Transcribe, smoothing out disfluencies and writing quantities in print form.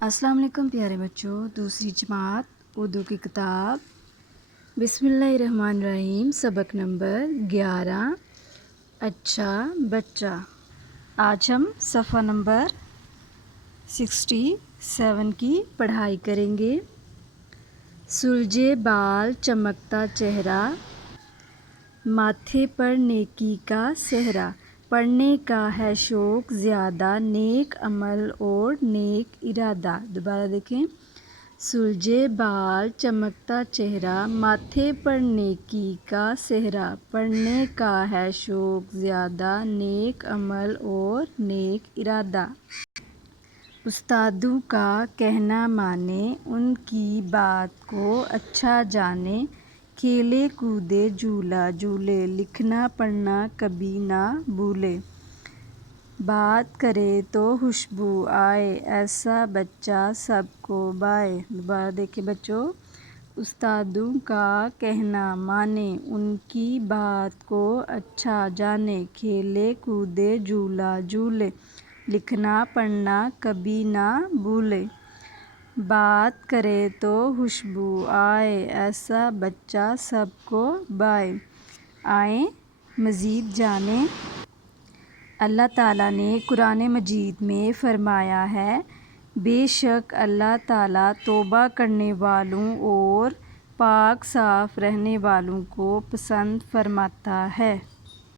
अस्सलाम वालेकुम प्यारे बच्चों। दूसरी जमात उर्दू की किताब बिस्मिल्लाहिर्रहमानिर्रहीम सबक नंबर 11 अच्छा बच्चा। आज हम सफ़ा नंबर 67 की पढ़ाई करेंगे। सुलझे बाल चमकता चेहरा, माथे पर नेकी का सेहरा, पढ़ने का है शौक़ ज़्यादा, नेक अमल और नेक इरादा। दोबारा देखें। सुलझे बाल चमकता चेहरा, माथे पर नेकी का सेहरा, पढ़ने का है शौक़ ज़्यादा, नेक अमल और नेक इरादा। उस्तादों का कहना माने, उनकी बात को अच्छा जाने, खेले कूदे झूला झूले, लिखना पढ़ना कभी ना भूले। बात करे तो खुशबू आए, ऐसा बच्चा सबको भाए। दोबारा देखिए बच्चों। उस्तादों का कहना माने, उनकी बात को अच्छा जाने, खेले कूदे झूला झूले, लिखना पढ़ना कभी ना भूले। बात करे तो खुशबू आए, ऐसा बच्चा सबको भाए। आए मज़ीद जाने। अल्लाह ताला ने कुरान मजीद में फ़रमाया है, बेशक अल्लाह ताला तौबा करने वालों और पाक साफ़ रहने वालों को पसंद फरमाता है।